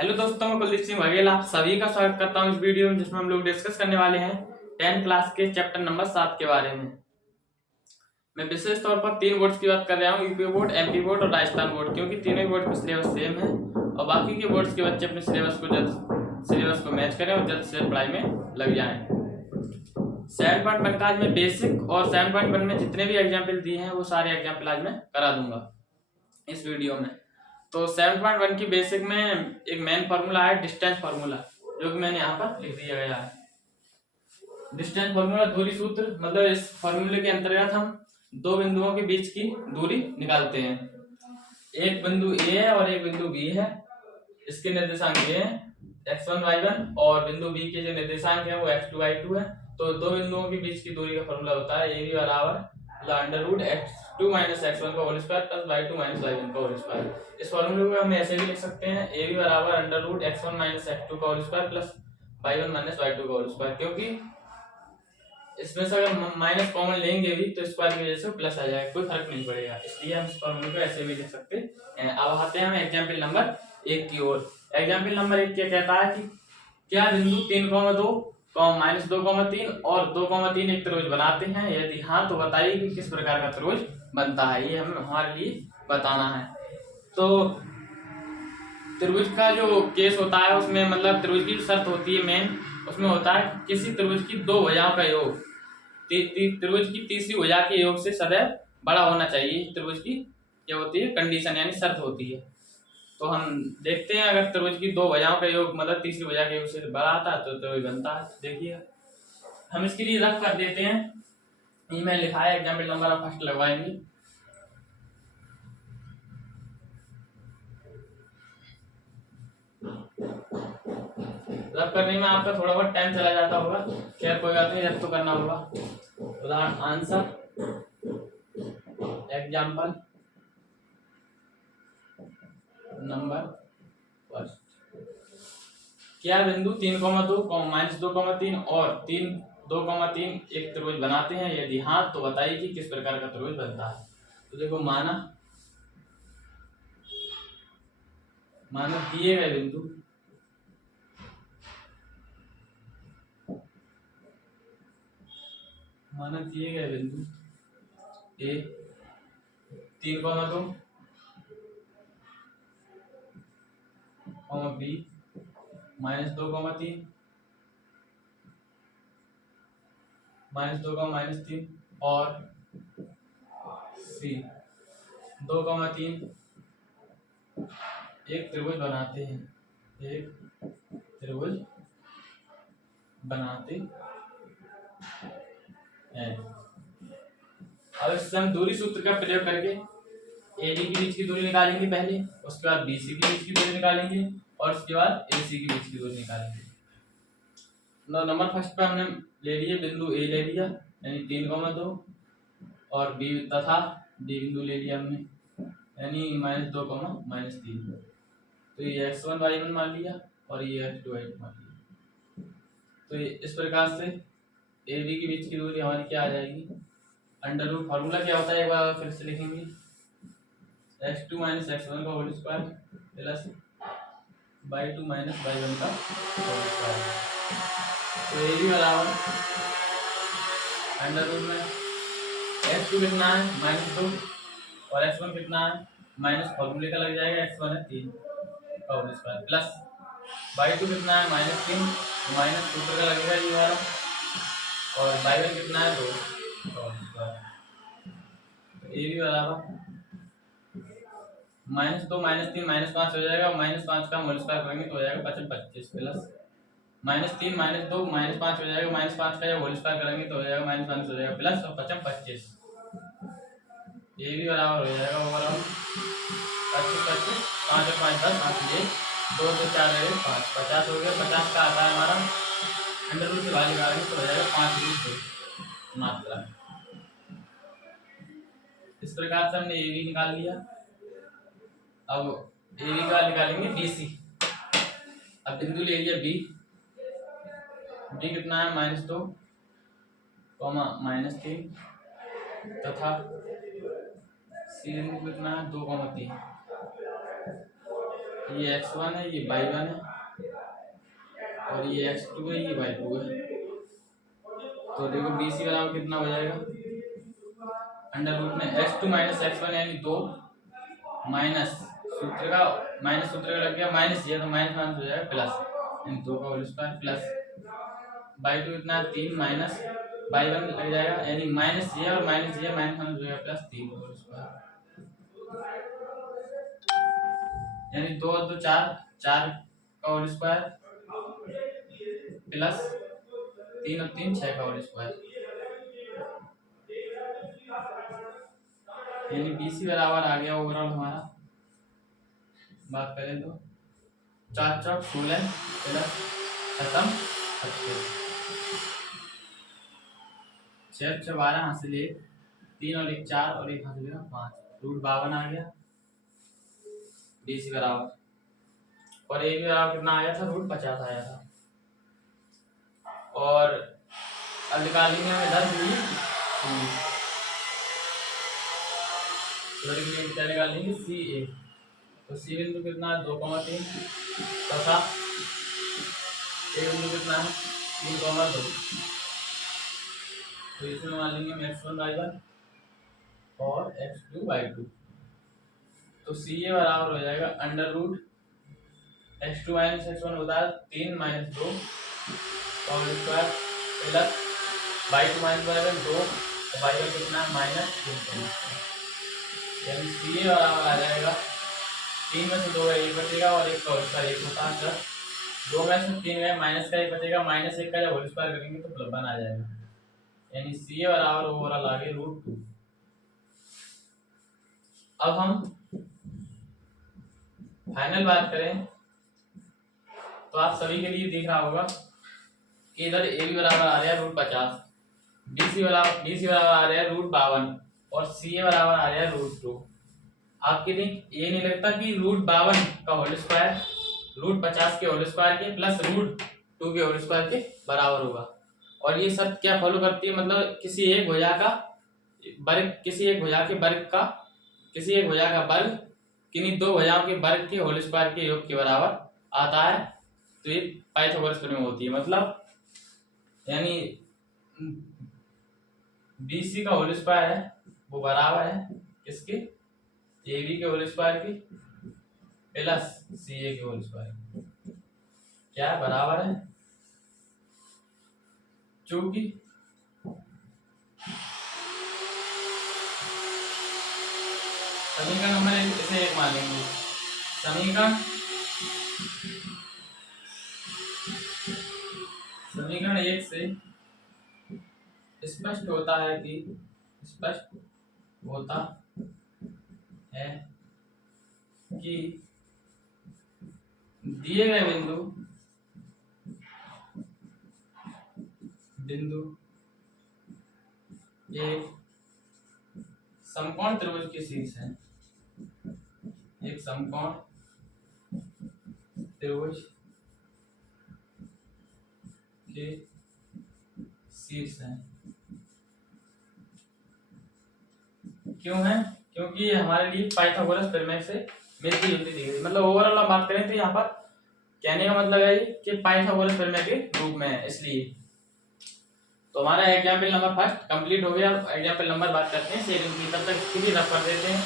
Hello दोस्तों, मैं कुलदीप सिंह बघेल आप सभी का स्वागत करता हूं इस वीडियो में, जिसमें हम लोग डिस्कस करने वाले हैं 10th क्लास के चैप्टर नंबर 7 के बारे में। मैं विशेष तौर पर 3 बोर्ड्स की बात कर रहा हूं, यूपी बोर्ड, एमपी बोर्ड और राजस्थान बोर्ड, क्योंकि तीनों बोर्ड का सिलेबस सेम है और बाकी के बोर्ड्स के बच्चे अपने सिलेबस को मैच करें और जल्द से जल्द पढ़ाई में लग जाएं। 7.1 का आज मैं बेसिक और 7.1 में जितने भी एग्जाम्पल दिए हैं वो सारे एग्जाम्पल आज मैं करा दूंगा इस वीडियो में। तो 7.1 की बेसिक में एक मेन फार्मूला है डिस्टेंस फार्मूला, जो कि मैंने यहाँ पर लिख दिया गया है। डिस्टेंस फार्मूला दूरी सूत्र, मतलब इस फार्मूले के अंतर्गत हम दो बिंदुओं के बीच की दूरी निकालते हैं। एक बिंदु ए है और एक बिंदु बी है। इसके निर्देशांक ये है x1 y1 और बिंदु बी के जो निर्देशांक है वो x2 y2 है। तो दो बिंदुओं के बीच की दूरी का फार्मूला होता है AB बराबर under root x2 minus x1 का whole square plus y2 minus y1 का होल स्क्वायर। इस फार्मूले को हम ऐसे भी लिख सकते हैं AB बराबर under root x1 minus x2 का whole square plus y1 minus y2 का होल स्क्वायर, क्योंकि इसमें से अगर माइनस कॉमन लेंगे भी तो स्क्वायर की वजह से प्लस आ जाएगा, कोई फर्क नहीं पड़ेगा, इसलिए हम इस फार्मूले को ऐसे भी लिख सकते हैं। अब आते हैं हम एग्जाम्पल नंबर 1 की ओर। एग्जाम्पल नंबर 1 क्या कहता है कि क्या बिंदु 3,2 माइनस 2,3 और 2,3 एक त्रिभुज बनाते हैं? यदि हाँ तो बताइए कि किस प्रकार का त्रिभुज बनता है, ये हमें हमारे लिए बताना है। तो त्रिभुज का जो केस होता है उसमें, मतलब त्रिभुज की शर्त होती है मेन, उसमें होता है किसी त्रिभुज की दो भुजाओं का योग त्रिभुज की तीसरी भुजा के योग से सदैव बड़ा होना चाहिए। त्रिभुज की क्या होती है कंडीशन, यानी शर्त होती है। तो हम देखते हैं अगर त्रिभुज की दो भुजाओं का योग मतलब तीसरी भुजा के योग से बड़ा आता है तो त्रिभुज बनता है। देखिए हम इसके लिए रफ कर देते हैं, ये मैंने लिखा है एग्जाम्पल नंबर आप फर्स्ट लगवाएंगे। रफ करने में आपका थोड़ा बहुत टाइम चला जाता होगा, खैर कोई बात नहीं, रफ तो करना होगा। उदाहरण आंसर एग्जाम्पल नंबर फर्स्ट, क्या बिंदु 3,2 माइनस 2,3 और 2,3 एक त्रिभुज बनाते हैं? यदि हाँ तो बताइए कि किस प्रकार का त्रिभुज बनता है। तो देखो माना दिए गए बिंदु ए 3,2 बी माइनस 2,3 -2, और सी 2,3 एक त्रिभुज बनाते हैं, अब इससे हम दूरी सूत्र का प्रयोग करके एडी के बीच की दूरी निकालेंगे पहले, उसके बाद बीसी के बीच की दूरी निकालेंगे और उसके बाद एसी के बीच की दूरी निकालेंगे। नंबर फर्स्ट पे हमने ले लिए बिंदु ए ले लिया यानी 3,2 और बी तथा डी बिंदु ले लिया हमने यानी -2, तो ये x1 y1 मान लिया और ये x2 y2 मान लिया। तो इस प्रकार से ए बी के बीच की दूरी हमारी क्या आ जाएगी, अंडर रूट फार्मूला क्या होता है एक बार फिर से लिखेंगे, x2 माइनस x1 का whole square plus y2 minus y1 का होल स्क्वायर। तो ये भी बराबर अंडर रूट में x2 कितना है -2 और x1 कितना है माइनस फॉर्मूले का लग जाएगा, x1 है 3 का होल स्क्वायर प्लस y2 कितना है -3 माइनस सूत्र का लगेगा ये वाला, और y1 कितना है 2 का होल स्क्वायर। ये भी बराबर -2 -3 -5 हो जाएगा, -5 का होल स्क्वायर करेंगे तो हो जाएगा 25 प्लस -3 -2 -5 हो जाएगा, -5 का होल स्क्वायर करेंगे तो हो जाएगा -5 हो जाएगा प्लस और 25। ये भी बराबर हो जाएगा ओवरऑल 25 5 और 5 10 5 ये 2 2 4 5 50 हो गया। 50 का आता है हमारा अंडर रूट से भाग निकालेंगे तो हो जाएगा 5 मात्रा। इस प्रकार से हमने ए बी निकाल लिया। अब ए बी का निकालेंगे BC। अब बिंदु ले लिया बी कितना है -2, -3 तथा सी बिंदु कितना है 2,3। ये x1 है, ये y1 है, और ये x2 है, ये y2 है। तो देखो BC बराबर कितना हो जाएगा, अंडर रूट में x2 माइनस x1 यानी 2 माइनस सूत्र का लग गया माइनस ये, तो माइनस माइनस हो जाएगा प्लस, इन 2 का होल स्क्वायर प्लस y2 इतना 3 माइनस y1 लग जाएगा यानी माइनस ये और माइनस ये माइनस माइनस हो जाएगा प्लस 3 का होल स्क्वायर यानी 2 और 2 4 4 का होल स्क्वायर प्लस 3 और 3 6 का होल स्क्वायर यानी BC बराबर आ गया ओवरऑल हमारा। बात करें तो 4 चौक 16 प्लस खत्म 6 6 12 हासिल 1 3 और 1 4 और 1 हासिल 5 रूट 52 आ गया BC बराबर, और AB बराबर कितना आया था, रूट 50 आया था। और अब निकालेंगे हमें 10 भी क्या निकालेंगे CA, तो C बिंदु कितना है 2,3 तथा A बिंदु कितना है 3,2, तो इसमें मान लेंगे हम x1 y1 और x2 y2, तो CA बराबर हो जाएगा under root x2 minus x1 होता है 3 माइनस 2 और square plus y2 minus y1 2 और y1 कितना माइनस 3, यानी CA बराबर आ जाएगा 3 में से 2 का 1 बचेगा और 1 का होल स्क्वायर 1 होता है, 2 में से 3 गए माइनस का 1 बचेगा, माइनस 1 का जब होल स्क्वायर करेंगे तो प्लस 1 आ जाएगा, यानी CA बराबर ओवरऑल आ गया √2। अब हम फाइनल बात करें तो आप सभी के लिए दिख रहा होगा कि इधर AB बराबर आ रहा है √50, BC बराबर आ रहा है √52 और CA बराबर आ रहा है √2। आपके लिए ये नहीं लगता कि √52 का होल स्क्वायर √50 के होल स्क्वायर के प्लस √2 के होल स्क्वायर के बराबर होगा, और ये सब क्या फॉलो करती है, मतलब किसी एक भुजा का वर्ग किन्हीं दो भुजाओं के वर्ग के होल स्क्वायर के योग के बराबर आता है, तो ये पाइथागोरस प्रमेय होती है। मतलब यानी BC का होल स्क्वायर है वो बराबर है किसके, AB के होल स्क्वायर की प्लस CA के होल स्क्वायर, क्या बराबर है, चूंकि समीकरण नंबर इसे 1 मान लेंगे, समीकरण 1 से स्पष्ट होता है कि दिए गए बिंदु एक समकोण त्रिभुज के शीर्ष है, एक समकोण त्रिभुज के शीर्ष है। क्यों है, क्योंकि ये हमारे लिए पाइथागोरस प्रमेय से मिलती जुलती दिख रही, मतलब ओवरऑल हम बात करें तो यहाँ पर कहने का मतलब है कि पाइथागोरस प्रमेय के रूप में है, इसलिए। तो हमारा एग्जाम्पल नंबर फर्स्ट कंप्लीट हो गया। एग्जाम्पल नंबर बात करते हैं सेकंड की, तब तक इसकी भी रफ कर देते हैं।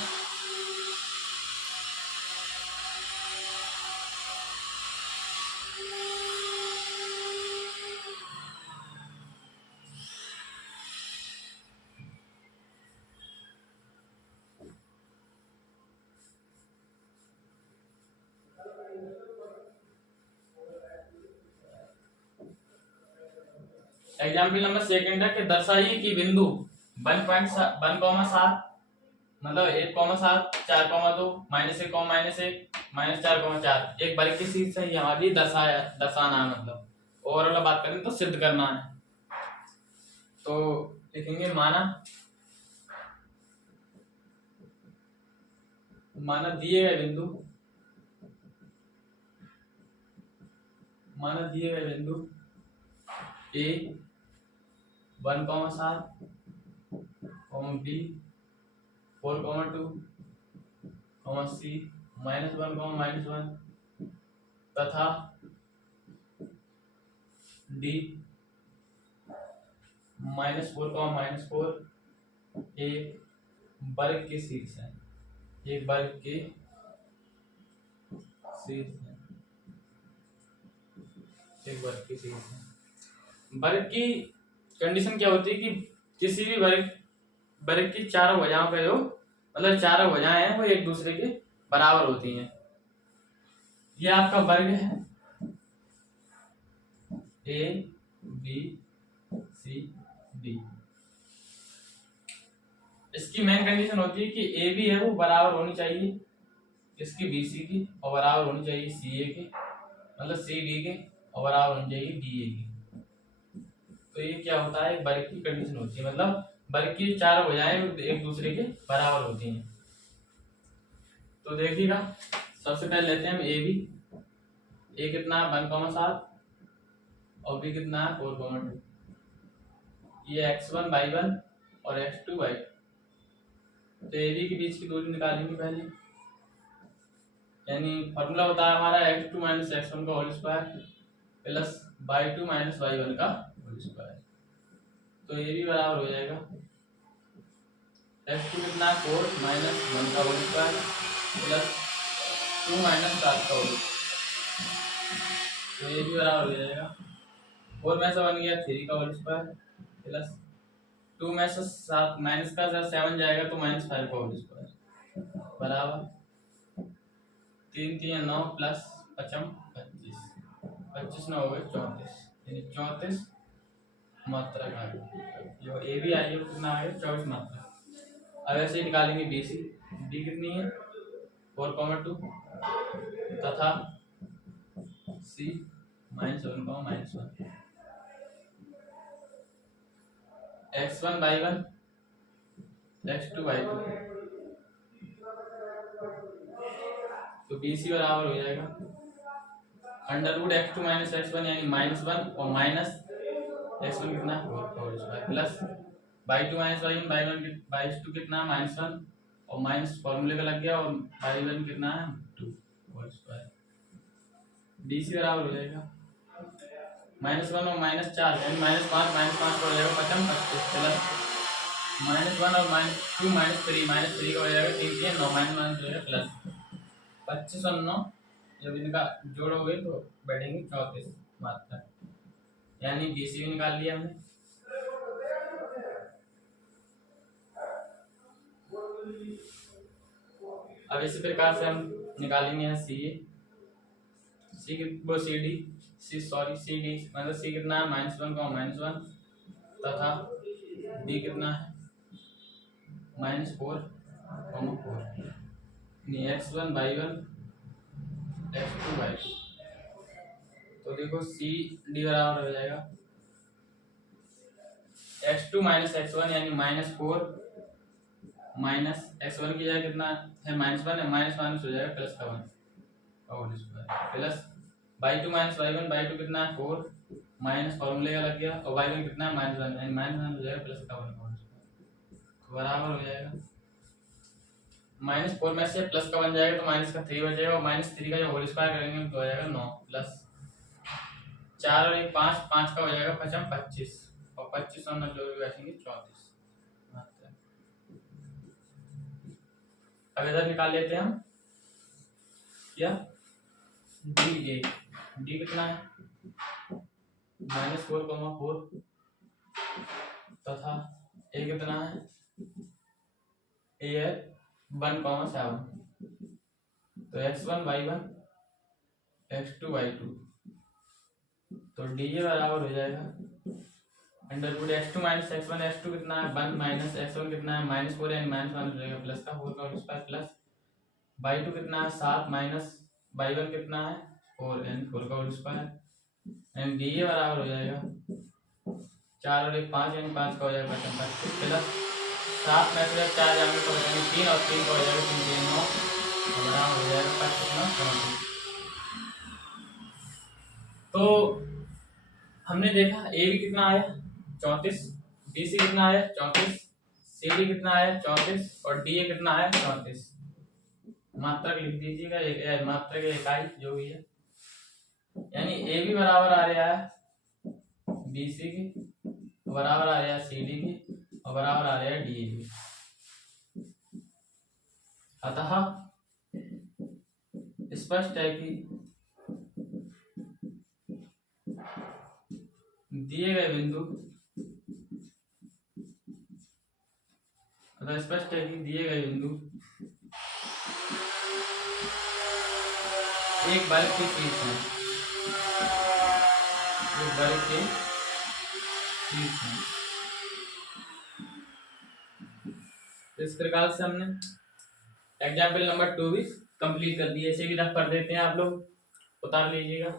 एग्जाम्पल नंबर सेकंड है कि दर्शाइए कि बिंदु 1.7 मतलब 1,7 4,2 -1 -1 -4,4 एक वर्ग की शीर्ष है, हमारी दर्शाना है, मतलब ओवरऑल बात करें तो सिद्ध करना है। तो लिखेंगे माना दिए गए बिंदु A 1,7 B 4,2 C -1, -1 तथा D -4 एक वर्ग के शीर्ष है, एक वर्ग के शीर्ष है, एक वर्ग के शीर्ष है। वर्ग की कंडीशन क्या होती है कि किसी भी वर्ग की चारों भुजाओं का योग, मतलब चारों भुजाएं हैं वो एक दूसरे के बराबर होती हैं। ये आपका वर्ग है A B C D। इसकी मेन कंडीशन होती है कि ए बी है वो बराबर होनी चाहिए इसकी बी सी की, और बराबर होनी चाहिए सी ए के, मतलब सी डी के, और बराबर होनी चाहिए डी ए की। तो ये क्या होता है, वर्ग की कंडीशन होती है, मतलब वर्ग की चार भुजाएं एक दूसरे के बराबर होती हैं। तो देखिएगा, सबसे पहले लेते हैं हम ए बी। ए कितना है 1,7 और बी कितना है 4,2। ये x1 y1 और x2 y2। तो ए बी के बीच की दूरी निकालेंगे पहले, यानी फॉर्मूला होता है हमारा x2 - x1 का whole square plus y2 - y1 का होल स्क्वायर। तो ये भी बराबर हो जाएगा x2 कितना है 4 - 1 का होल स्क्वायर प्लस 2 - 7 का होल। तो ये भी बराबर हो जाएगा 4 में से 1 गया 3 का होल स्क्वायर प्लस 2 में से 7 माइनस का 7 जाएगा तो -5 का होल स्क्वायर बराबर 3 3 9 प्लस 5 25, 25 9 हो गए 34, यानी 34 मात्रा का जो ए बी आई है वो कितना आ गया 24 मात्रा। अब ऐसे ही निकालेंगे बी सी। डी कितनी है 4,2 तथा सी -1,-1 x1 y1 x2 y2। तो बी सी बराबर हो जाएगा √x2 - x1 यानी -1 और माइनस x1 कितना 4 प्लस y2 - y1 y2 कितना -1 और माइनस फॉर्मूले का लग गया और y1 कितना है 2 होल स्क्वायर। डी सी बराबर हो जाएगा -1 और -4 यानी -5 का हो जाएगा 5 25 प्लस -1 और -2 -3 का हो जाएगा 3 3 9 -1 हो जाएगा प्लस 25 और 9 जब इनका जोड़ोगे तो बैठेंगे 34 मात्रा, यानी बी सी भी निकाल लिया हमने। अब इसी प्रकार से हम निकालेंगे सी ए, सी वो सी डी, सी डी मतलब सी कितना है -1, तथा डी कितना है -4, x1 y1 x2 y2। तो देखो सी डी बराबर हो जाएगा x2 - x1 यानी -4 x1 की जगह कितना है -1 है, माइनस हो जाएगा प्लस का 1 whole square plus y2 - y1 y2 कितना है 4 माइनस फॉर्मूले का लग गया और y1 कितना है -1 यानी -1 हो जाएगा प्लस का 1 होल स्क्वायर बराबर हो जाएगा -4 में से प्लस का 1 जाएगा तो माइनस का 3 बचेगा और -3 का जो होल स्क्वायर करेंगे तो हो जाएगा 9 प्लस 4 और 1 5 5 का हो जाएगा 5 25 और 25 और 9 जो भी बैठेंगे 34। अब इधर निकाल लेते हैं हम क्या डी ए। डी कितना है -4,4 तथा ए कितना है ए है 1,7। तो x1 y1 x2 y2। तो डी ए बराबर हो जाएगा √x2 - x1 x2 कितना है 1 माइनस x1 कितना है -4 यानी -1 हो जाएगा प्लस का 4 का स्क्वायर प्लस y2 कितना है 7 माइनस y1 कितना है 4 यानी 4 का होल स्क्वायर यानी डी ए बराबर हो जाएगा 4 और 1 5 यानी 5 का हो जाएगा 25 प्लस 7 में से 4 जाएंगे तो बचेंगे 3 और 3 का हो जाएगा 3 3 9 बराबर हो जाएगा 25। तो हमने देखा ए बी कितना आया 34, बी सी कितना आया 34, सी डी कितना आया 34 और डी ए कितना आया 34। मात्रक लिख दीजिएगा, मात्रक इकाई जो भी है। यानी ए भी बराबर आ रहा है बी सी की, बराबर आ रहा है सी डी की, और बराबर आ रहा है डी ए की। अतः स्पष्ट है कि दिए गए बिंदु, अतः स्पष्ट है कि दिए गए बिंदु एक बल्ब के शीर्ष है, एक बल्ब के शीर्ष है। इस प्रकार से हमने एग्जाम्पल नंबर 2 भी कंप्लीट कर दिया। इसे भी रख कर देते हैं, आप लोग उतार लीजिएगा।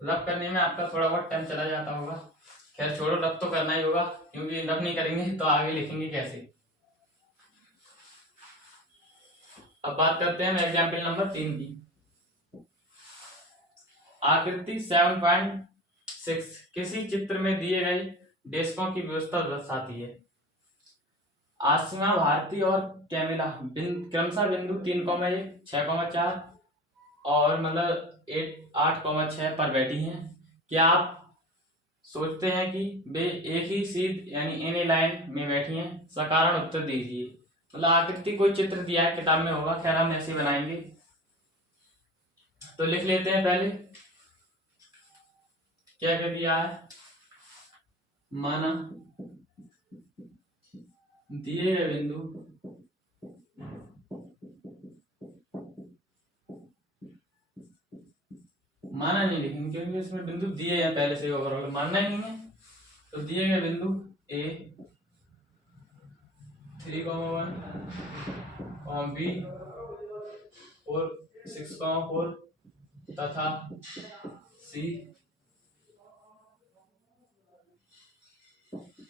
रब करने में आपका थोड़ा बहुत टाइम चला जाता होगा, खैर छोड़ो, रब तो करना ही होगा, क्योंकि रब नहीं करेंगे तो आगे लिखेंगे कैसे। अब बात करते हैं एग्जाम्पल नंबर 3 की। आकृति 7.6 किसी चित्र में दिए गए डेस्कों की व्यवस्था दर्शाती है। आसिमा भारती और कैमिला क्रमशः बिंदु 3,1, 6,4 और मतलब 8,6 पर बैठी हैं। क्या आप सोचते हैं कि वे एक ही सीध यानी एनी लाइन में बैठी हैं? सकारण उत्तर दीजिए। मतलब आकृति कोई चित्र दिया है, किताब में होगा, खैर हम ऐसे बनाएंगे। तो लिख लेते हैं पहले क्या क्या दिया है। माना दिए गए बिंदु माना नहीं लिखेंगे, क्योंकि इसमें बिंदु दिए हैं पहले से, ओवरऑल मानना ही नहीं है। तो दिए गए बिंदु ए 3,1 बी 4 6,4 तथा सी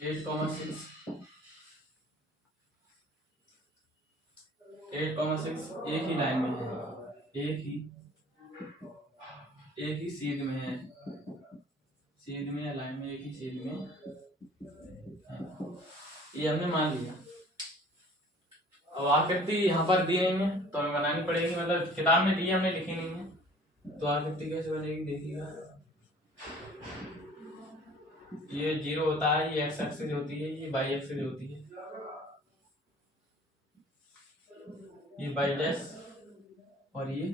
8,6 एक ही लाइन में है, एक ही सीध में है, सीध में या लाइन में, एक ही सीध में है। ये हमने मान लिया। अब आकृति यहाँ पर दी नहीं है तो हमें बनानी पड़ेगी, मतलब किताब में दी है, हमने लिखी नहीं है, तो आकृति कैसे बनेगी देखिएगा। ये 0 होता है, ये एक्स एक्सिस होती है, ये वाई एक्सिस होती है, ये वाई डैश और ये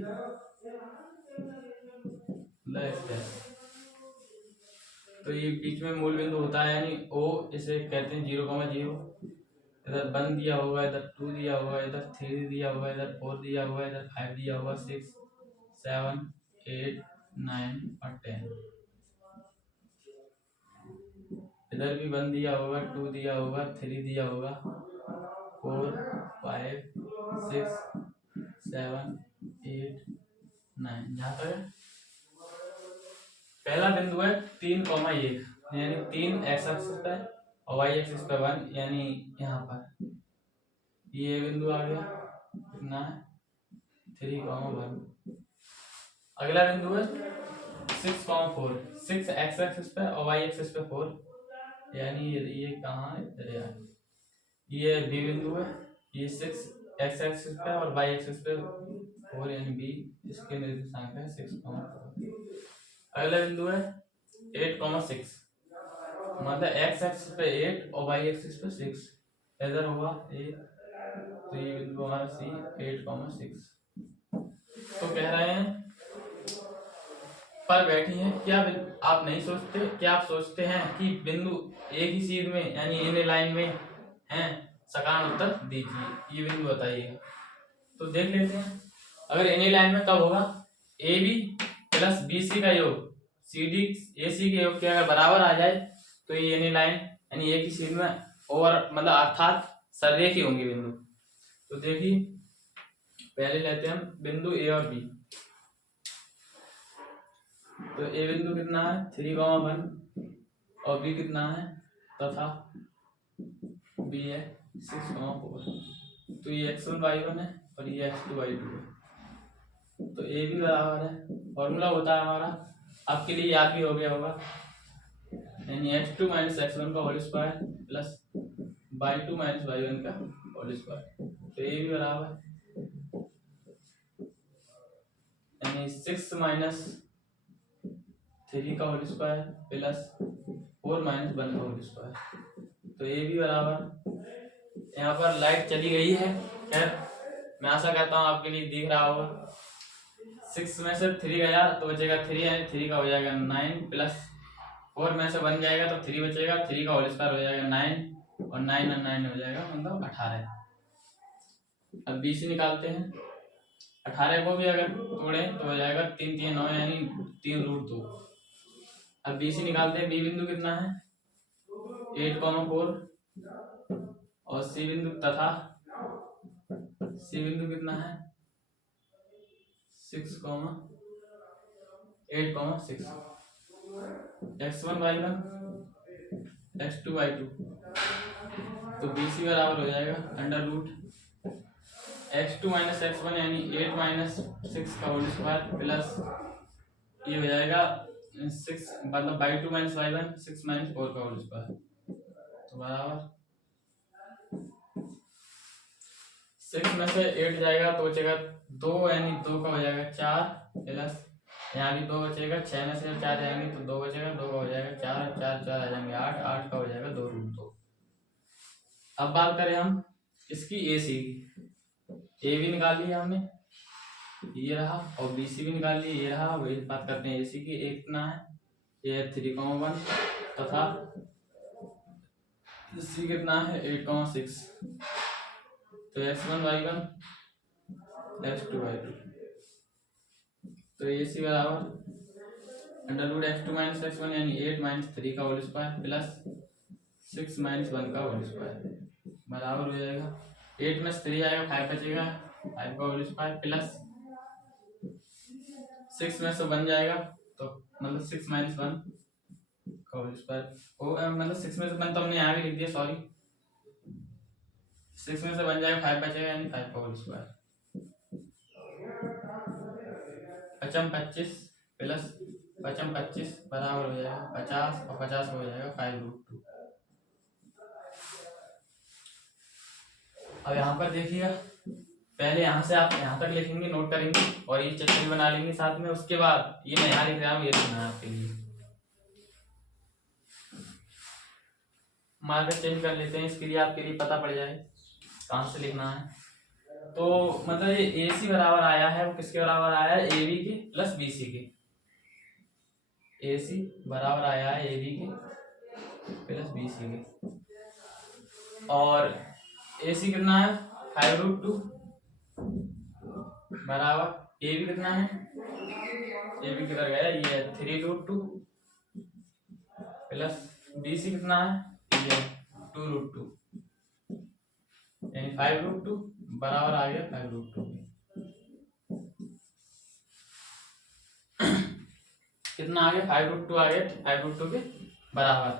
एक्स डैश। तो ये बीच में मूल बिंदु होता है, यानी ओ, इसे कहते हैं 0,0। इधर 1 दिया होगा, इधर 2 दिया होगा, इधर 3 दिया होगा, इधर 4 दिया होगा, इधर 5 दिया होगा, 6 7 8 9 और 10। इधर भी 1 दिया होगा, 2 दिया होगा, 3 दिया होगा, 4 5 6 7 8 9। यहाँ पर पहला बिंदु है 3,1, यानी 3 एक्स एक्सिस पे और वाई एक्सिस पे 1, यानी यहाँ पर ये बिंदु आ गया, कितना है 3,1। अगला बिंदु है 6,4, 6 एक्स एक्सिस पे और वाई एक्सिस पे 4, यानी ये कहाँ है, इधर है। ये बी बिंदु है, ये 6 एक्स एक्सिस पे और वाई एक्सिस पे 4, यानी बी, इसके निर्देशांक है 6,4। अगला बिंदु है 8,6, मतलब एक्स एक्सिस पे 8 और वाई एक्सिस पे 6, इधर होगा ए, तो ये बिंदु हमारा सी 8,6। तो कह रहे हैं पर बैठी हैं। क्या आप नहीं सोचते, क्या आप सोचते हैं कि बिंदु एक ही सीध में यानी इन लाइन में हैं? सकारात्मक उत्तर दीजिए, ये बिंदु बताइएगा। तो देख लेते हैं, अगर इन लाइन में कब होगा, A B plus B C का योग सी डी ए सी के योग के अगर बराबर आ जाए तो ये इन लाइन यानी एक ही सीध में और मतलब अर्थात सररेखी होंगे बिंदु। तो देखिए पहले लेते हैं हम बिंदु ए और बी। तो ए बिंदु कितना है 3,1, और बी कितना है तथा बी है 6,4। तो ये x1 y1 है और ये x2 y2 है। तो ए भी बराबर है, फॉर्मूला होता है हमारा, आपके लिए याद भी हो गया होगा, यानी x2 माइनस x1 का whole square plus y2 minus y1 का होल स्क्वायर। तो ए भी बराबर यानी 6 माइनस 3 का होल स्क्वायर प्लस 4 माइनस 1 का होल स्क्वायर। तो ये भी बराबर, यहाँ पर लाइट चली गई है, खैर मैं आशा करता हूँ आपके लिए दिख रहा होगा। 6 में से 3 गया तो बचेगा 3, यानी 3 का हो जाएगा 9 प्लस 4 में से 1 जाएगा तो 3 बचेगा, 3 का होल स्क्वायर हो जाएगा 9 और 9 और 9 हो जाएगा मतलब 18। अब बी से निकालते हैं, 18 को भी अगर तोड़े तो हो जाएगा 3 3 9 यानी 3√2। अब बी से निकालते हैं, बी बिंदु कितना है 8,4 और सी बिंदु तथा सी बिंदु कितना है 6,8,6। x1 y1 x2 y2। तो बी सी बराबर हो जाएगा √x2 माइनस x1 यानी 8 माइनस 6 का होल स्क्वायर प्लस ये हो जाएगा 6 मतलब y2 माइनस y1 6 माइनस 4 का होल स्क्वायर। तो बराबर 6 में से 8 जाएगा तो बचेगा 2, यानी 2 का हो जाएगा 4 प्लस यहाँ भी 2 बचेगा, 6 में से 4 जाएंगे तो 2 बचेगा, 2 का हो जाएगा 4 4 4 आ जाएंगे 8 8 का हो जाएगा 2√2। अब बात करें हम इसकी ए सी की, ए भी निकाल लिया हमने ये रहा और बी सी भी निकाल लिया ये रहा। वही बात करते हैं ए सी की, ए कितना है ये है 3,1 तथा सी कितना है 8,6। तो x1 y1 x2 y2। तो ए सी बराबर √x2 माइनस x1 यानी 8 माइनस 3 का होल स्क्वायर प्लस 6 माइनस 1 का होल स्क्वायर बराबर हो जाएगा 8 में 3 आएगा 5 बचेगा, 5 का होल स्क्वायर प्लस 6 में से 1 जाएगा तो मतलब 6 माइनस 1 का होल स्क्वायर मतलब 6 में से 1 तो हमने यहाँ भी लिख दिया, सॉरी 6 में से 1 जाएगा 5 बचेगा यानी 5 का होल स्क्वायर। 25 प्लस 25 बराबर हो जाएगा 50 और 50 हो जाएगा 5√2। अब यहाँ पर देखिएगा, पहले यहाँ से आप यहाँ तक लिखेंगे, नोट करेंगे और ये चित्र भी बना लेंगे साथ में। उसके बाद ये मैं यहाँ लिख रहा हूँ, ये लिखना है आपके लिए। मार्कर चेंज कर लेते हैं, इसके लिए आपके लिए पता पड़ जाए कहाँ से लिखना है। तो मतलब ये ए सी बराबर आया है, वो किसके बराबर आया है ए बी के प्लस बी सी के। ए सी बराबर आया है ए बी के प्लस बी सी के और ए सी कितना है 5√2 बराबर ए बी कितना है, ए बी किधर गया ये है 3√2 प्लस बी सी कितना है ये 2√2 यानी 5√2 बराबर आ गया 5√2 कितना आ गया 5√2 आ गया 5√2 के बराबर।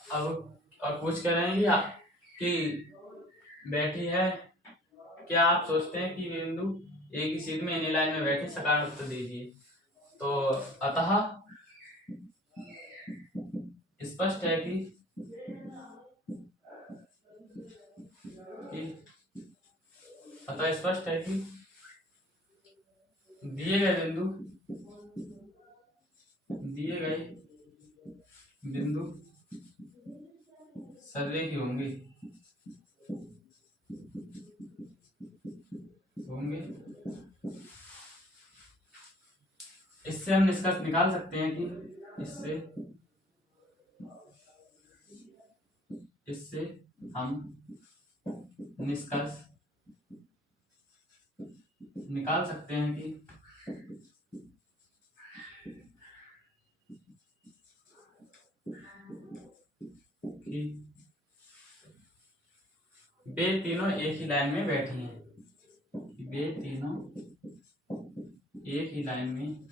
अब पूछ कर रहे हैं कि बैठी है, क्या आप सोचते हैं कि बिंदु ए की सीध में एनी लाइन में बैठे, सकारात्मक उत्तर दीजिए। तो अतः स्पष्ट है कि दिए गए बिंदु सदरेखी होंगे इससे हम निष्कर्ष निकाल सकते हैं कि इससे हम निष्कर्ष निकाल सकते हैं कि वे तीनों एक ही लाइन में बैठी हैं, वे तीनों एक ही लाइन में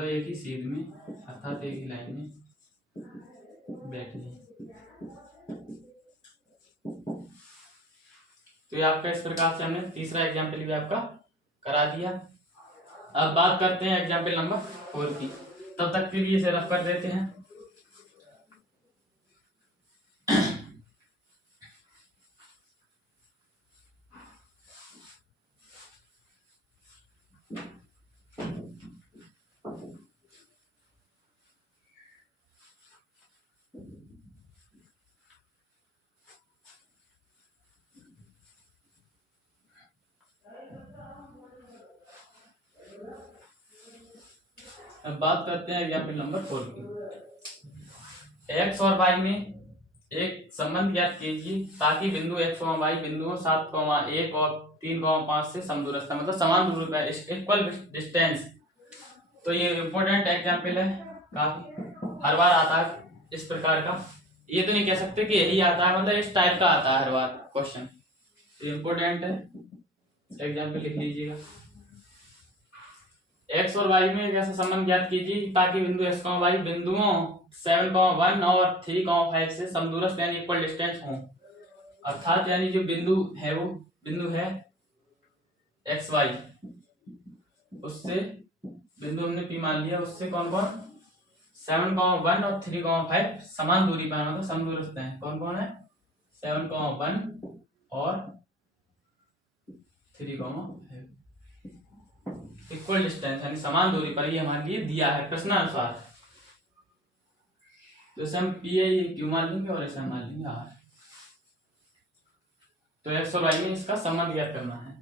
एक ही सीध में अर्थात एक ही लाइन में बैठिए। तो ये आपका इस प्रकार से हमने तीसरा एग्जाम्पल भी आपका करा दिया। अब बात करते हैं एग्जाम्पल नंबर 4 की। तब तक के लिए इसे रफ कर देते हैं। अब बात करते हैं एग्जाम्पल नंबर 4 की। एक्स और वाई में एक संबंध ज्ञात कीजिए ताकि बिंदु एक्स और वाई बिंदुओं 7,1 और 3,5 से समदूरस्थ मतलब समान दूरी पर इक्वल डिस्टेंस। तो ये इंपॉर्टेंट एग्जाम्पल है, काफी हर बार आता है इस प्रकार का। ये तो नहीं कह सकते कि यही आता है, मतलब इस टाइप का आता है हर बार क्वेश्चन। तो इम्पोर्टेंट है, एग्जाम्पल लिख लीजिएगा। एक्स और वाई में एक ऐसा संबंध ज्ञात कीजिए ताकि बिंदु एक्स और वाई बिंदुओं 7,1 और 3,5 से समदूरस्थ यानी इक्वल डिस्टेंस हो। अर्थात यानी जो बिंदु है वो बिंदु है एक्स वाई, उससे बिंदु हमने पी मान लिया, उससे कौन कौन 7,1 और 3,5 समान दूरी पर मतलब समदूरस्थ हैं। कौन कौन है 7,1 और 3,5 इक्वल डिस्टेंस यानी समान दूरी पर, ये हमारे लिए दिया है प्रश्नानुसार। तो इसे हम पी है क्यू मान लेंगे और ऐसा मान लेंगे आर। तो एक्स और वाई में इसका संबंध ज्ञात करना है।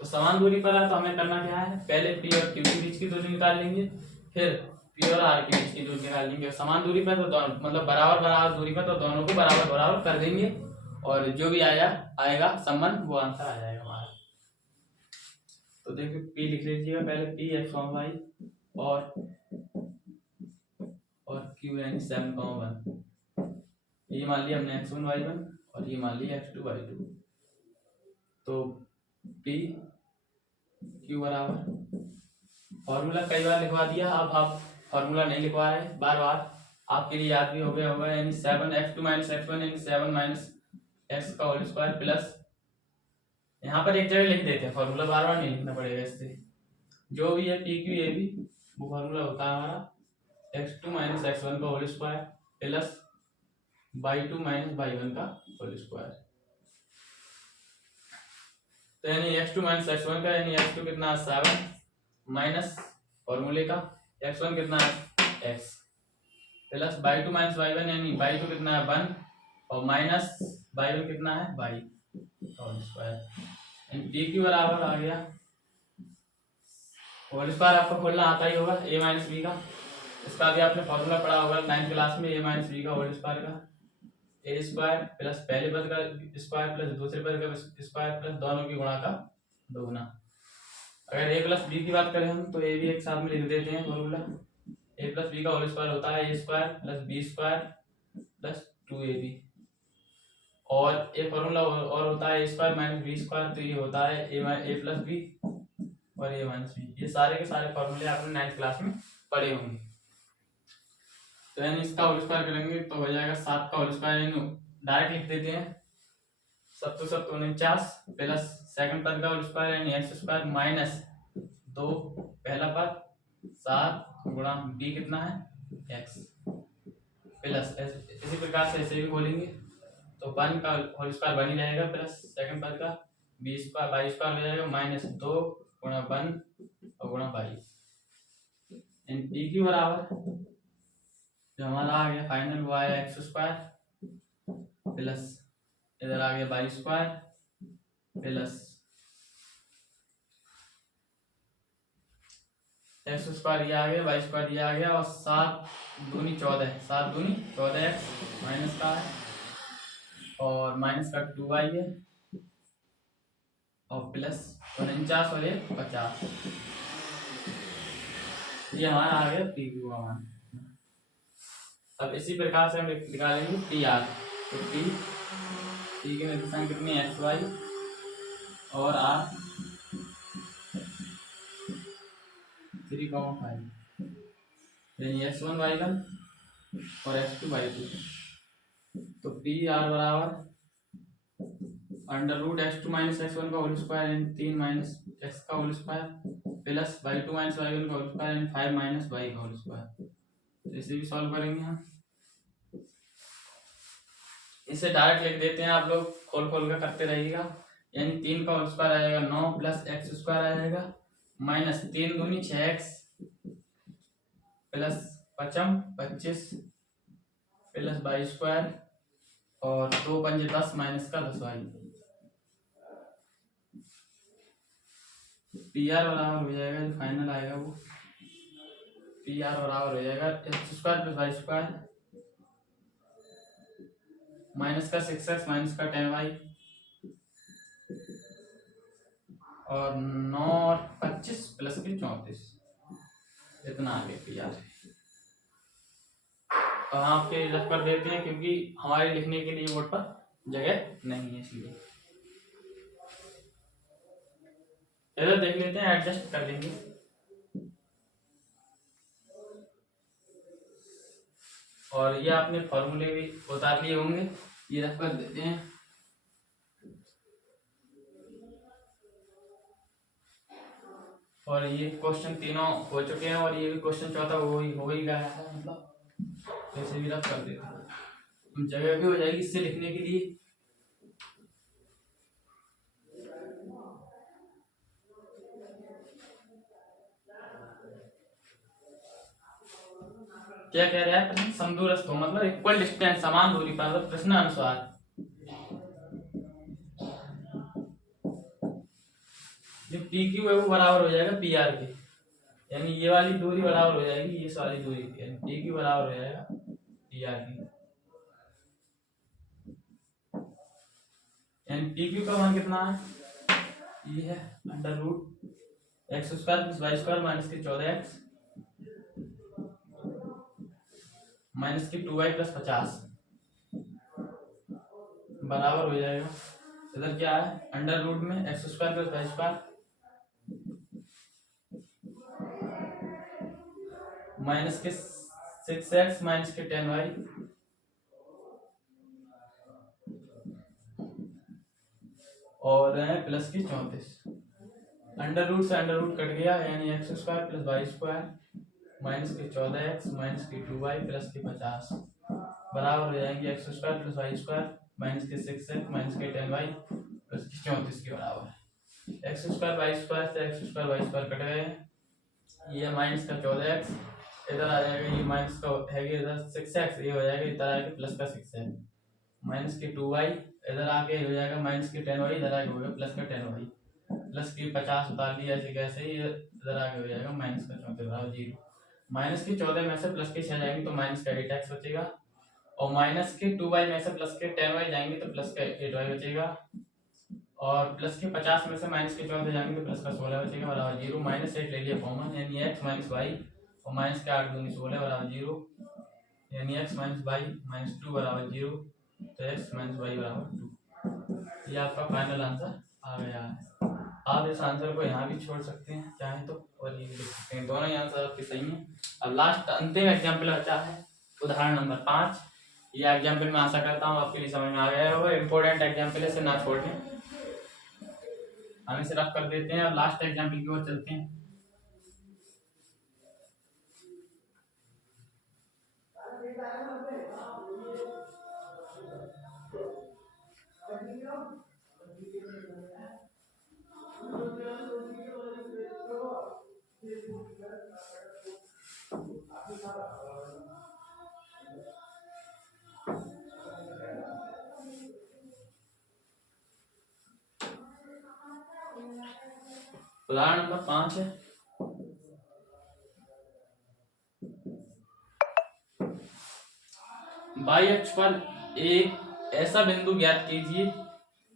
तो समान दूरी पर है तो हमें करना क्या है, पहले पी और क्यू के बीच की दूरी निकाल लेंगे, फिर पी और आर के बीच की दूरी निकाल लेंगे। समान दूरी पर तो दोनों मतलब बराबर बराबर दूरी पर तो दोनों को बराबर बराबर कर देंगे और जो भी आएगा संबंध वो आंसर आ जाएगा हमारा। तो देखिए पी लिख लीजिएगा पहले, पी एक्स और वाई और क्यू यानी 7,1। ये मान लिया हमने x1 y1 और ये मान लिया x2 y2। तो p q बराबर फॉर्मूला कई बार लिखवा दिया, अब आप फॉर्मूला नहीं लिखवा रहे बार बार, आपके लिए याद भी हो गया होगा। यानी 7x2 - x1 यानी 7 - x का होल स्क्वायर प्लस, यहाँ पर एक जगह लिख देते हैं फॉर्मूला, बार बार नहीं लिखना पड़ेगा। इससे जो भी है पी क्यू ए बी वो फॉर्मूला होता है हमारा x2 - x1 का whole square plus y2 - y1 का होल स्क्वायर। तो यानी x2 - x1 का यानी x2 कितना है 7 माइनस फॉर्मूले का x1 कितना है x प्लस y2 - y1 यानी y2 कितना है 1 और माइनस y1 कितना है y होल स्क्वायर। यानी pq बराबर आ गया, होल स्क्वायर आपको खोलना आता ही होगा a - b का, इसका भी आपने फॉर्मूला पढ़ा होगा 9th क्लास में, a - b का होल स्क्वायर का ए स्क्वायर प्लस पहले पद का स्क्वायर प्लस दूसरे पद का स्क्वायर प्लस दोनों की गुणा का दोगुना। अगर a प्लस बी की बात करें हम तो ए भी एक साथ में लिख देते हैं फॉर्मूला, a प्लस बी का होल स्क्वायर होता है a square plus B square plus 2ab। और एक फॉर्मूला और होता है a square minus B square, तो ये होता है a प्लस बी और a माइनस बी। ये सारे के सारे फॉर्मूले आपने 9th क्लास में पढ़े होंगे। तो यानी इसका होल स्क्वायर करेंगे तो हो जाएगा 7 का होल स्क्वायर, यानी डायरेक्ट लिख देते हैं 7 - 49 प्लस सेकंड पद का होल स्क्वायर यानी एक्स स्क्वायर माइनस 2 पहला पद 7 गुणा बी कितना है x प्लस इसी प्रकार से ऐसे भी बोलेंगे तो 1 का होल स्क्वायर बन ही रहेगा प्लस सेकंड पद का बी स्क्वायर बाई स्क्वायर हो जाएगा माइनस 2 गुणा 1 और गुणा बाई। इन पी की बराबर जो हमारा आ गया फाइनल वो आया एक्स स्क्वायर प्लस इधर आ गया by square plus x square ये आ गया बाई स्क्वायर ये आ गया और 7 दूनी 14 7 दूनी 14 एक्स माइनस का है और माइनस का 2y है और प्लस 49 और 50। ये हमारा आ गया पी क्यू का मान। अब इसी प्रकार से हम निकालेंगे टी आर। तो टी के निर्देशांक कितनी एक्स वाई और आर 3,5 यानी x1 y1 और x2/2। तो पी आर बराबर √(x2 - x1) का whole square and 3 minus x का whole square plus y2 - y1 का whole square and 5 minus y का होल स्क्वायर। तो इसे भी सॉल्व करेंगे हम। इसे डायरेक्ट लिख देते हैं, आप लोग खोल खोल कर करते रहिएगा। यानी 3 का होल स्क्वायर आएगा 9 प्लस x² आ जाएगा माइनस 3 दूनी 6x प्लस 25 प्लस y² और 2 पंजे 10 माइनस का 10y। पी आर बराबर हो जाएगा, जो फाइनल आएगा वो पी आर बराबर हो जाएगा x² प्लस y² माइनस का 6x माइनस का 10y और 9 और 25 प्लस के 34। इतना आ गया पी आर। और आपके रख कर देते हैं क्योंकि हमारे लिखने के लिए बोर्ड पर जगह नहीं है, इसलिए इधर देख लेते हैं, एडजस्ट कर लेंगे। और ये आपने फॉर्मूले भी उतार लिए होंगे, ये रख कर देते हैं। और ये क्वेश्चन तीनों हो चुके हैं और ये भी क्वेश्चन चौथा हो ही गया है, मतलब ऐसे भी रख कर देते हैं, जगह भी हो जाएगी इससे लिखने के लिए। क्या कह रहा है प्रश्न? समदूरस्थ हो मतलब इक्वल डिस्टेंस, समान दूरी पर, मतलब प्रश्न अनुसार। जो पी क्यू है वो बराबर हो जाएगा पी आर के, यानी ये वाली दूरी बराबर हो जाएगी इस वाली दूरी की, यानी पी क्यू बराबर हो जाएगा पी आर की। यानी पी क्यू का मान कितना है? ये है √(x² + y² माइनस के 14x माइनस के 2y + 50 बराबर हो जाएगा। इधर क्या है? अंडर रूट में x² + y² माइनस के 6x माइनस के 10y और प्लस की 34। अंडर रूट से अंडर रूट कट गया, यानी x² + y² माइनस के 14x माइनस के 2y प्लस के 50 बराबर हो जाएंगे x² + y² माइनस के 6x माइनस के 10y प्लस के 34 के बराबर। x² y² से x² y² कट गए, ये माइनस का 14x इधर आ जाएगा, ये माइनस का है इधर 6x, ये हो जाएगा इधर आके प्लस का 6x माइनस के 2y इधर आके हो जाएगा माइनस के 10y, इधर आके हो गया प्लस का 10y प्लस के 50 उतार लिया ऐसे कैसे ही, इधर आके हो जाएगा माइनस का 34 बराबर 0। माइनस के 14 में से प्लस के 6 जाएंगे तो माइनस का 8x बचेगा, और माइनस के 2y में से प्लस के 10y जाएंगे तो प्लस का 8y बचेगा, और प्लस के 50 में से माइनस के 14 जाएंगे तो प्लस का 16 बचेगा बराबर 0। -8 ले लिया कॉमन, यानी x माइनस y और माइनस के 8 दूनी 16 बराबर 0, यानी x माइनस y माइनस 2 बराबर 0, तो x माइनस y बराबर 2। ये आपका फाइनल आंसर आ गया है। आप इस आंसर को यहाँ भी छोड़ सकते हैं चाहे तो, और ये भी लिख सकते हैं, दोनों ही आंसर आपके सही हैं। अब लास्ट अंतिम एग्जाम्पल बचा है, उदाहरण नंबर 5। ये एग्जाम्पल मैं आशा करता हूँ आपके लिए समझ में आ गया होगा, इंपॉर्टेंट एग्जाम्पल है, इसे ना छोड़ें। हम इसे रख कर देते हैं और लास्ट एग्जाम्पल की ओर चलते हैं। उदाहरण नंबर 5 है, बाई अक्ष पर एक ऐसा बिंदु ज्ञात कीजिए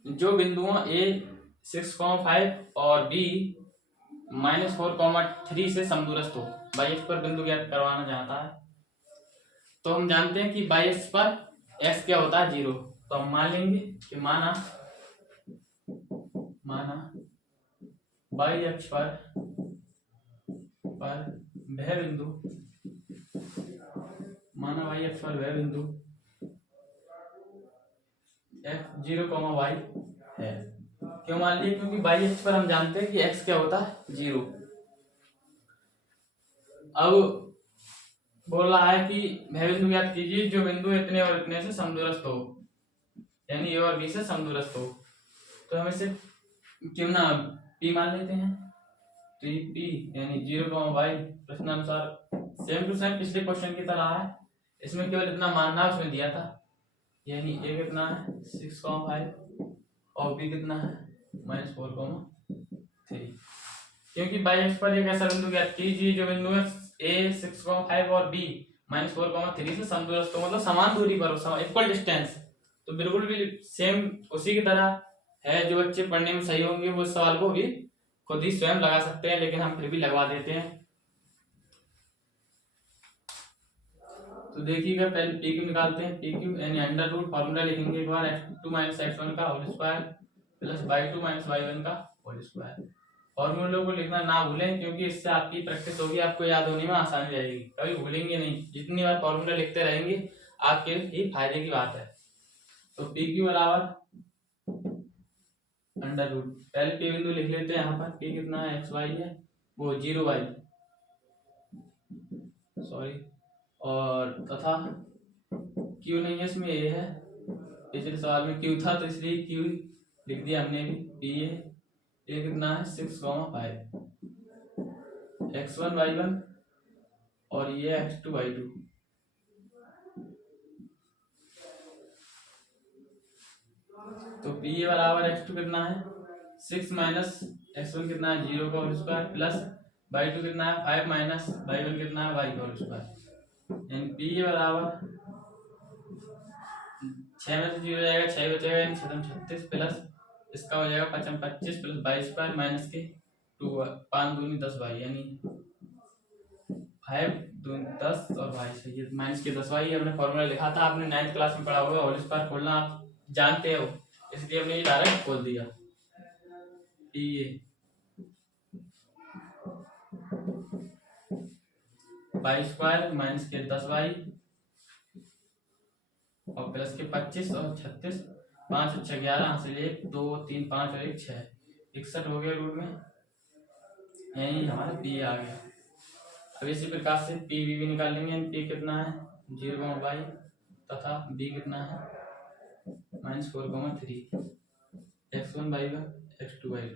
जो बिंदुओं A 6,5 और B -4,3 से समदूरस्थ हो। बाई अक्ष पर बिंदु ज्ञात करवाना चाहता है, तो हम जानते हैं कि बाई अक्ष पर x क्या होता है 0, तो हम मान लेंगे कि माना बाई अक्ष पर वह बिंदु माना y अक्ष पर वह बिंदु x0, y है। क्यों मान लिया? क्योंकि y अक्ष पर हम जानते हैं कि x क्या होता है, 0। अब बोल रहा है कि वह बिंदु ज्ञात कीजिए जो बिंदु इतने और इतने से समदूरस्थ हो, यानी a और b से समदूरस्थ हो। तो हम इसे क्यों ना p मान लेते हैं। तो ये p यानी 0, y प्रश्नानुसार सेम टू सेम पिछले क्वेश्चन की तरह है। इसमें केवल इतना मानना है, उसमें दिया था, यानी a कितना है 6,5 और b कितना है -4,3। क्योंकि y अक्ष पर एक ऐसा बिंदु ज्ञात कीजिए जो बिंदु है a 6,5 और b -4,3 से समदूरस्थ हो, मतलब समान दूरी पर हो, इक्वल डिस्टेंस। तो बिल्कुल भी सेम उसी की तरह है। जो बच्चे पढ़ने में सही होंगे वो इस सवाल को भी खुद ही स्वयं लगा सकते हैं, लेकिन हम फिर भी लगवा देते हैं। तो देखिएगा, पहले पी क्यू निकालते हैं। पी क्यू यानी अंडर रूट फॉर्मूला लिखेंगे एक बार, x2 - x1 का whole square plus y2 - y1 का होल स्क्वायर। फॉर्मूलों को लिखना ना भूलें, क्योंकि इससे आपकी प्रैक्टिस होगी, आपको याद होने में आसानी रहेगी, कभी भूलेंगे नहीं। जितनी बार फॉर्मूला लिखते रहेंगे आपके ही फायदे की बात है। तो पी क्यू बराबर अंडर रूट, पहले पी बिंदु लिख लेते हैं यहाँ पर। पी कितना है, एक्स वाई है, वो 0y सॉरी, और तथा क्यू नहीं है इसमें, ए है। पिछले सवाल में क्यू था तो इसलिए क्यू लिख दिया हमने भी। पी ए कितना है 6,5 x1 y1 और ये x2 y2। तो पी ए बराबर x2 कितना है 6 माइनस x1 कितना है 0 का होल स्क्वायर प्लस y2 कितना है 5 माइनस y1 कितना है y का होल स्क्वायर। यानी पी ए बराबर 6 में से 0 जाएगा, 6 बचेगा, यानी 36 प्लस इसका हो जाएगा 25 प्लस 22 स्क्वायर माइनस के 2 5 दूनी 10 y, यानी 5 दूनी 10 और y से ये माइनस के 10 y। हमने फॉर्मूला लिखा था, आपने 9th क्लास में पढ़ा होगा, होल स्क्वायर खोलना आप जानते हो, इसलिए हमने ये डायरेक्ट खोल दिया। ये y स्क्वायर माइनस के 10 y और प्लस के 25 और 36, 5 और 6 11, हासिल 1 2 3 5 और 1 6, 61 हो गया रूट में, यही हमारा पी आ गया। अब इसी प्रकार से पी भी निकाल लेंगे। पी कितना है 0,y तथा बी कितना है -4,3 x1 y1 x2 y2।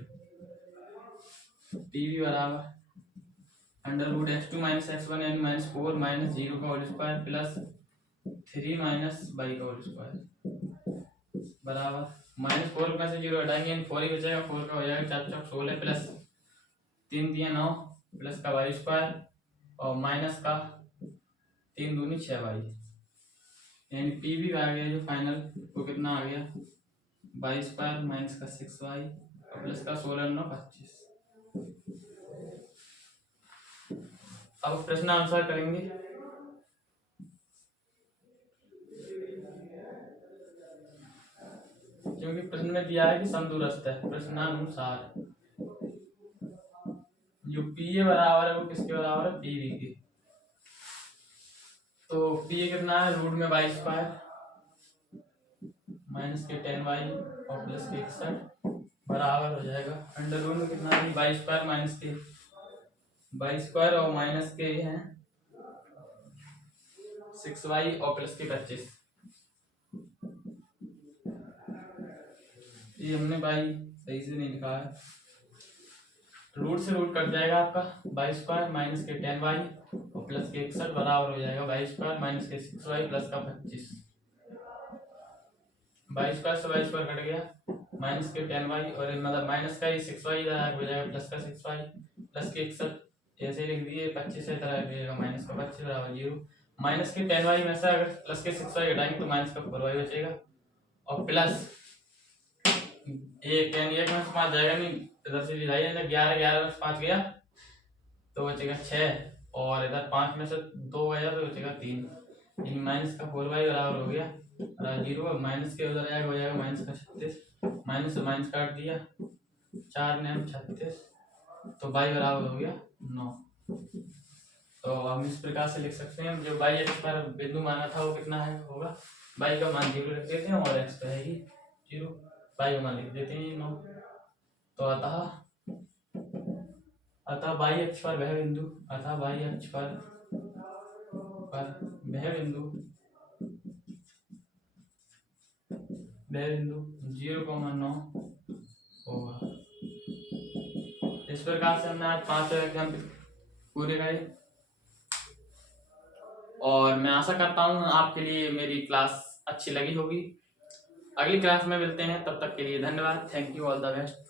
P भी बराबर अंडर रूट x2 - x1 यानी -4 - 0 का whole square plus 3 minus y का होल स्क्वायर बराबर -4 में से 0 हटाएंगे, 4 ही बचेगा, 4 का हो जाएगा 4 4 16 प्लस 3 3 9 प्लस का y स्क्वायर और माइनस का 3 दूनी 6y, यानी पी भी आ गया जो फाइनल वो कितना आ गया y स्क्वायर माइनस का 6y और प्लस का 16 9 25। अब प्रश्न आंसर करेंगे। क्योंकि प्रश्न में दिया है कि समदूरस्थ है, प्रश्नानुसार जो पी ए बराबर है वो किसके बराबर है, पी बी के। तो पी ए कितना है रूट में y स्क्वायर माइनस के 10y और प्लस के 61 बराबर हो जाएगा अंडर रूट में कितना है y स्क्वायर माइनस के y स्क्वायर और माइनस के हैं 6y और प्लस के 25। ये हमने भाई सही से नहीं लिखा है, रूट से रूट कट जाएगा आपका, y स्क्वायर माइनस के 10y और प्लस के 61 बराबर हो जाएगा y स्क्वायर माइनस के 6y प्लस का 25। y स्क्वायर से y स्क्वायर कट गया, माइनस के 10y और मतलब माइनस का ही 6y इधर हो जाएगा प्लस का 6y प्लस के 61 ऐसे लिख दिए, 25 इधर आ जाएगा माइनस का 25 बराबर 0। माइनस के 10y में से अगर प्लस के 6y हटाएंगे तो माइनस का 4y बचेगा और प्लस एक यानी 1 में से 5 जाएगा नहीं, इधर से विभाजन 11 11 में से 5 गया तो बचेगा 6 और इधर 5 में से 2 गया तो बचेगा 3, यानी माइनस का 4y बराबर हो गया 0। माइनस के उधर आएगा हो जाएगा माइनस का 36, माइनस से माइनस काट दिया 4 ने 36, तो y बराबर हो गया 9। तो हम इस प्रकार से लिख सकते हैं, जो बाई एक्स पर बिंदु माना था वो कितना है होगा, बाई का मान 0 रख देते हैं और एक्स पे है ही 0, बाई का मान लिख देते हैं 9। तो अतः बाई अक्ष पर वह बिंदु, अतः बाई अक्ष पर वह बिंदु 0,9 होगा। इस प्रकार से हमने आज 5 एग्जाम्पल पूरे करे और मैं आशा करता हूँ आपके लिए मेरी क्लास अच्छी लगी होगी। अगली क्लास में मिलते हैं, तब तक के लिए धन्यवाद। Thank you, all the best.